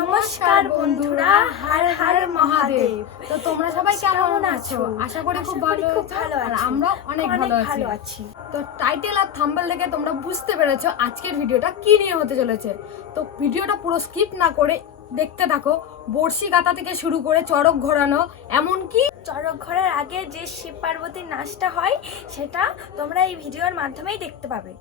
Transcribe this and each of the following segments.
নমস্কার বন্ধুরা, হর হর মহাদেব। তো তোমরা সবাই কেমন আছো? আশা করি খুব ভালো আছো। আর আমরা অনেক ভালো আছি। তো টাইটেল আর থাম্বনেল দেখে তোমরা বুঝতে পেরেছো আজকের ভিডিওটা কি নিয়ে হতে চলেছে। তো ভিডিওটা পুরো স্কিপ না করে দেখতে থাকো। বড়শি গাতা থেকে শুরু করে চড়ক ঘোরানো, এমনকি চড়ক ঘোরার আগে যে শিব পার্বতীর নাচটা হয় সেটা তোমরা এই ভিডিওর মাধ্যমেই দেখতে পাবে।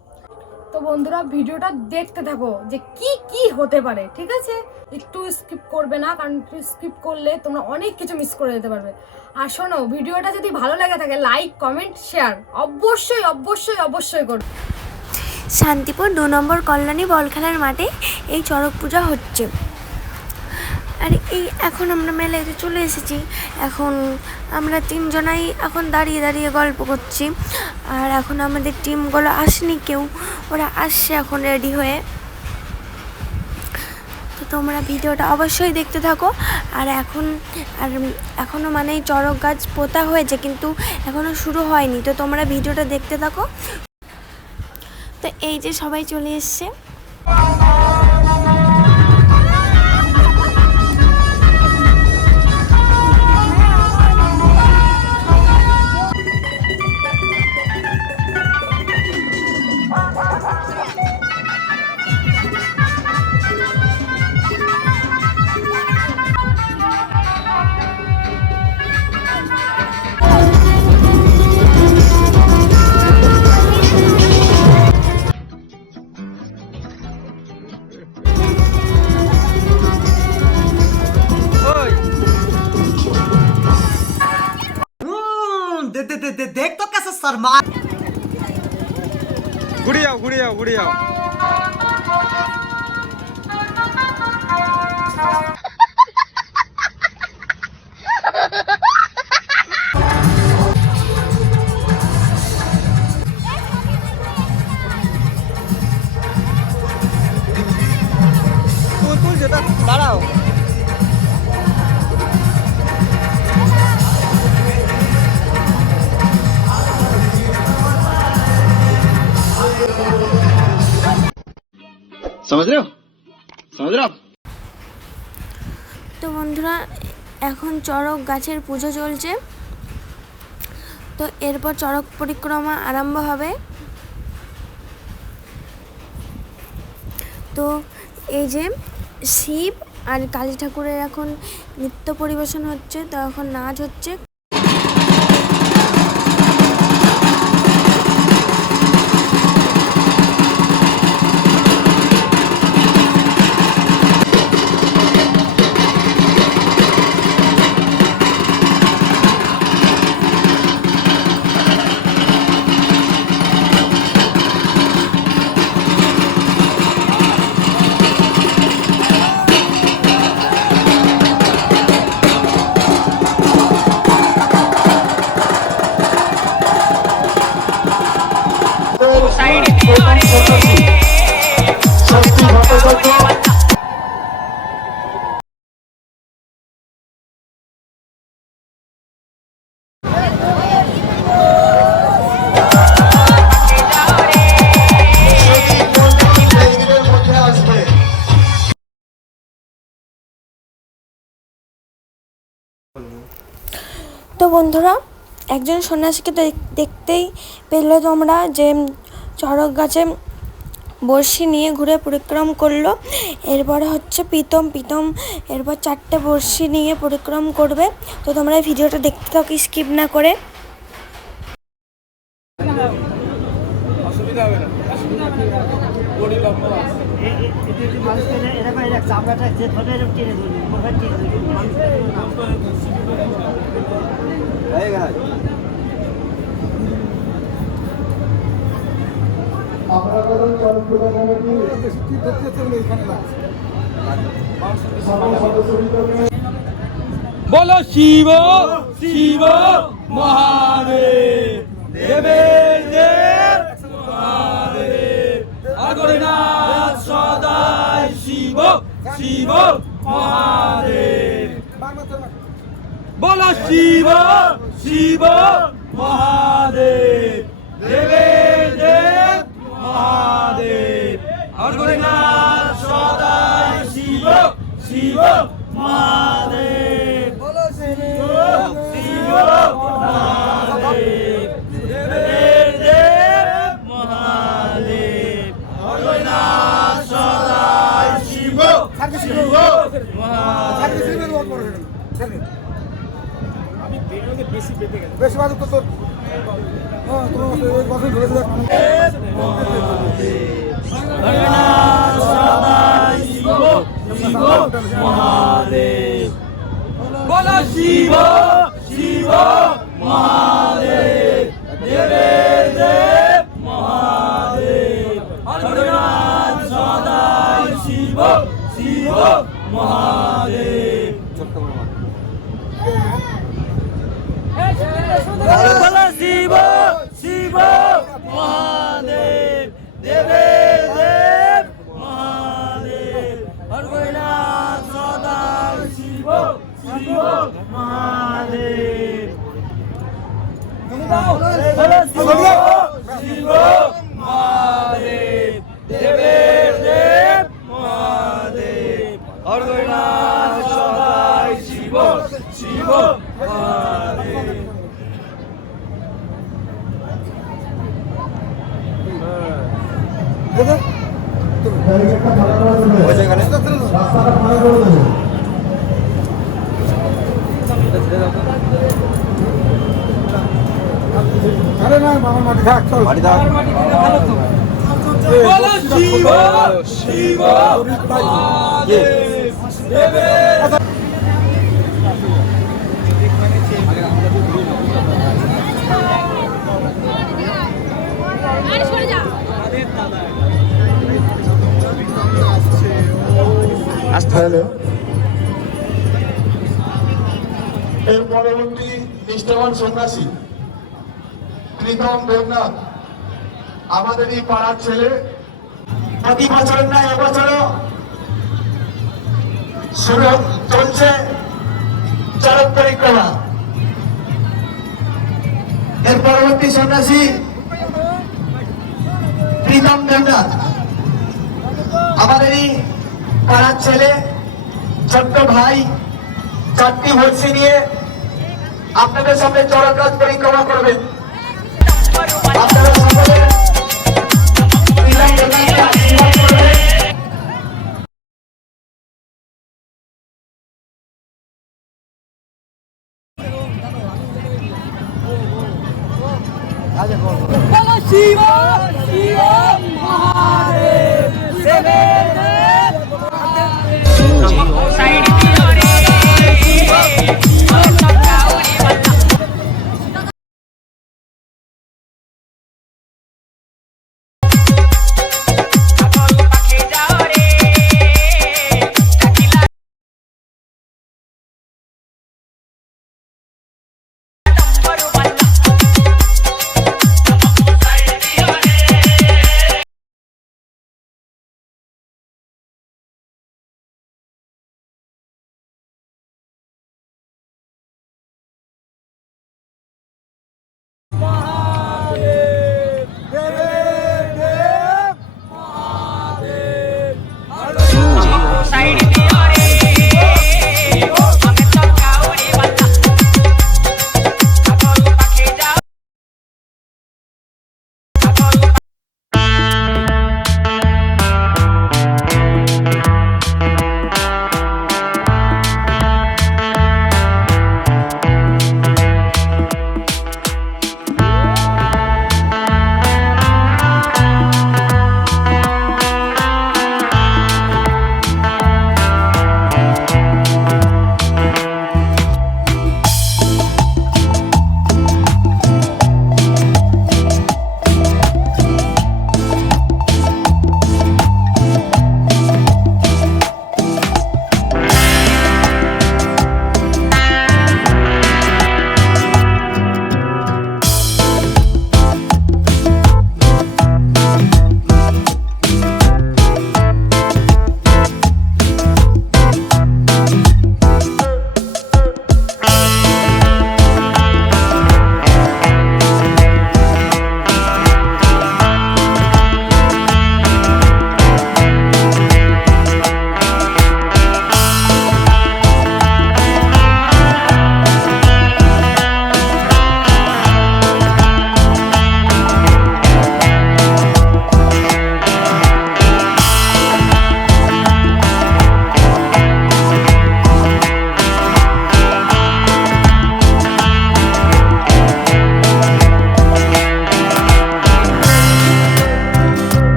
তো বন্ধুরা ভিডিওটা দেখতে থাকো যে কি কি হতে পারে, ঠিক আছে? একটু স্কিপ করবে না, কারণ স্কিপ করলে তোমরা অনেক কিছু মিস করে যেতে পারবে। আর শোনো, ভিডিওটা যদি ভালো লাগে থাকে লাইক, কমেন্ট, শেয়ার অবশ্যই অবশ্যই অবশ্যই করবে। শান্তিপুর 2 নম্বর কল্যাণী বল খেলার মাঠে এই চড়ক পূজা হচ্ছে। আর এই এখন আমরা মেলাতে চলে এসেছি। এখন আমরা 3 জনাই এখন দাঁড়িয়ে দাঁড়িয়ে গল্প করছি। আর এখন আমাদের টিমগুলো আসেনি কেউ, ওরা আসছে এখন রেডি হয়ে। তো তোমরা ভিডিওটা অবশ্যই দেখতে থাকো। আর এখনও মানে চড়ক গাছ পোতা হয়েছে, কিন্তু এখনও শুরু হয়নি। তো তোমরা ভিডিওটা দেখতে থাকো। তো এই যে সবাই চলে এসছে। देख तो कैसे शर्मा। घुड़ी आओ তুই যেটা দাঁড়াও। समझ रहे हो? তো বন্ধুরা এখন চড়ক গাছের পুজো চলছে। তো এরপর চড়ক পরিক্রমা আরম্ভ হবে। তো এই যে শিব আর কালী ঠাকুরের এখন নৃত্য পরিবেশন হচ্ছে। তো এখন নাচ হচ্ছে। তো বন্ধুরা একজন সন্ন্যাসীকে দেখতেই পেলে তোমরা, যে চড়ক গাছে বড়শি নিয়ে ঘুরে পরিক্রম করলো। এরপরে হচ্ছে প্রীতম এরপর 4টে বড়শি নিয়ে পরিক্রম করবে। তো তোমরা ভিডিওটা দেখতে থাকো স্কিপ না করে। बोलो शिव शिव महादेव देवेर देव महादेव अगरनाथ सदाय शिव शिव महादेव बोलो शिव शिव মহাদেব দেবের দেব মহাদেব অর্গনাথ সদাই শিব শিব মহাদেব শিব মহাদেব দেবের দেব মহাদেব অর্গনাথ সদাই শিব শিব মহাদেব বেশি বাজে তো তোর কথা ধরে অর্গনাথ সদাই শিব শিব মহাদেব বলো শিব শিব মহাদেব দেবের দেব মহাদেব অর্গনাথ সদাই শিব শিব মহাদেব বলো শিব শিব মহাদেব দেবের দেব মহাদেব অর্গনাথ সদাই শিব শিব মহাদেব বলো শিব শিব মহাদেব দেবের দেব মহাদেব অর্গনাথ সদাই শিব শিব মহাদেব আরে না মামা মাটি থাক চল মাটি থাক বলো শিব শিব মহাদেব দেবের এর পরবর্তী নিষ্ঠাবান সন্ন্যাসী প্রীতম দেবনাথ আমাদের এই পাড়ার ছেলে। প্রতি বছর না এবছরও শুরু চলছে চরক পরিক্রমা। এর পরবর্তী সন্ন্যাসী প্রীতম দেবনাথ আমাদেরই পাড়ার ছেলে, ছোট্ট ভাই, 4টি বর্ষি নিয়ে আপনাদের সামনে চরকরাজ পরিক্রমা করবেন। আপনারা সকলে প্রীতম দেবনাথকে আশীর্বাদ করবেন। বলো শিব শিব মহাদেব দেবের দেব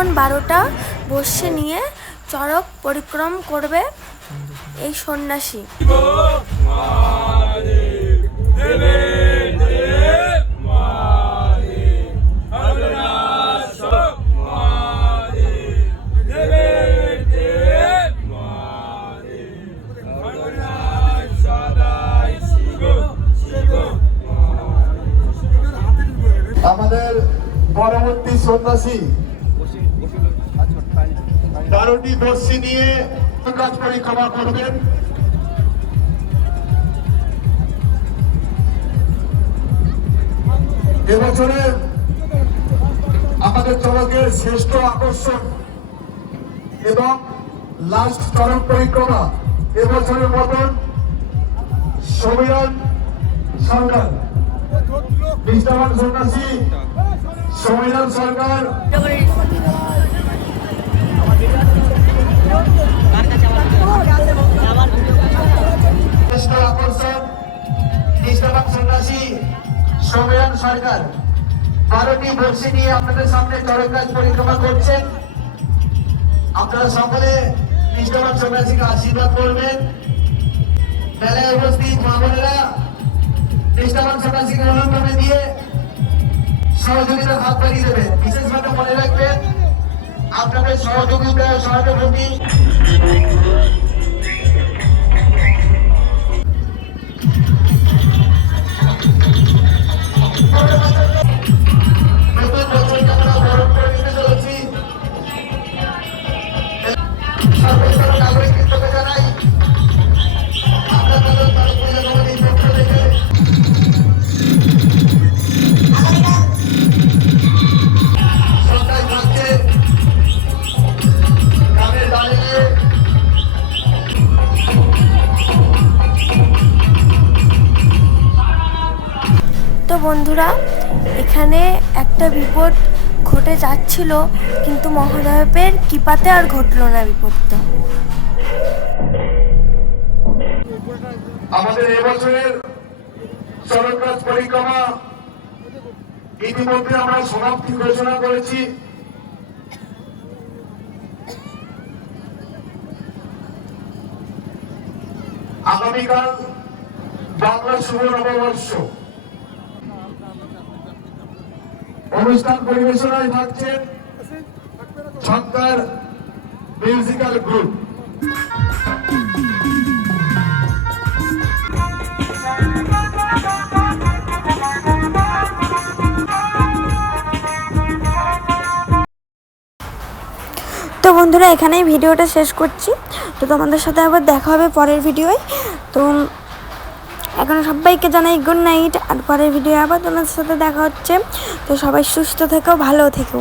এখন 12টা বর্ষি নিয়ে চড়ক পরিক্রম করবে এই সন্ন্যাসী। আমাদের পরবর্তী সন্ন্যাসী 12টি বর্ষি নিয়ে কাজ পরিক্রমা করবেন। এবছরে আমাদের চড়কের শ্রেষ্ঠ আকর্ষণ এবং লাস্ট চড়ক পরিক্রমা এবছরের মতন সমীরণ সরকার, নিষ্ঠাবান সন্ন্যাসী সমীরণ সরকার শ্রেষ্ঠ আকর্ষণ নিষ্ঠাবান সন্ন্যাসী সমীরণ সরকার 12টি বর্ষি নিয়ে আপনাদের সামনে চড়ক কাজ পরিক্রমা করছেন। আপনারা সকলে নিষ্ঠাবান সন্ন্যাসীকে আশীর্বাদ করবেন। মেলায় উপস্থিত মা বোনেরা নিষ্ঠাবান সন্ন্যাসীকে অনুপ্রেরণা দিয়ে সহযোগিতার হাত বাড়িয়ে দেবেন। বিশেষভাবে মনে রাখবেন আপনাদের সহযোগিতা সহানুভূতি নতুন বছরকে আমরা বরণ করে নিতে চলেছি। সর্বস্তর নাগরিক হিসেবে জানাই আপনাদের চড়ক পূজা কমিটির পক্ষ থেকে সরকার থাকছে গ্রামের দাঁড়িয়ে তো বন্ধুরা, এখানে একটা বিপদ ঘটে যাচ্ছিল, কিন্তু মহাদেবের কৃপাতে আর ঘটলো না বিপদটা। আমাদের এবছরের চড়ক কাজ পরিক্রমা ইতিমধ্যে আমরা সমাপ্তি ঘোষণা করেছি। আগামীকাল বাংলা শুভ নববর্ষ। অনুষ্ঠান পরিবেশনায় থাকছেন ছক্কার মিউজিক্যাল গ্রুপ। তো বন্ধুরা, এখানেই ভিডিওটা শেষ করছি। তো তোমাদের সাথে আবার দেখা হবে পরের ভিডিওয়। তো এখন সবাইকে জানাই গুড নাইট, আর পরের ভিডিও আবার তোমাদের সাথে দেখা হচ্ছে। তো সবাই সুস্থ থেকো, ভালো থেকো।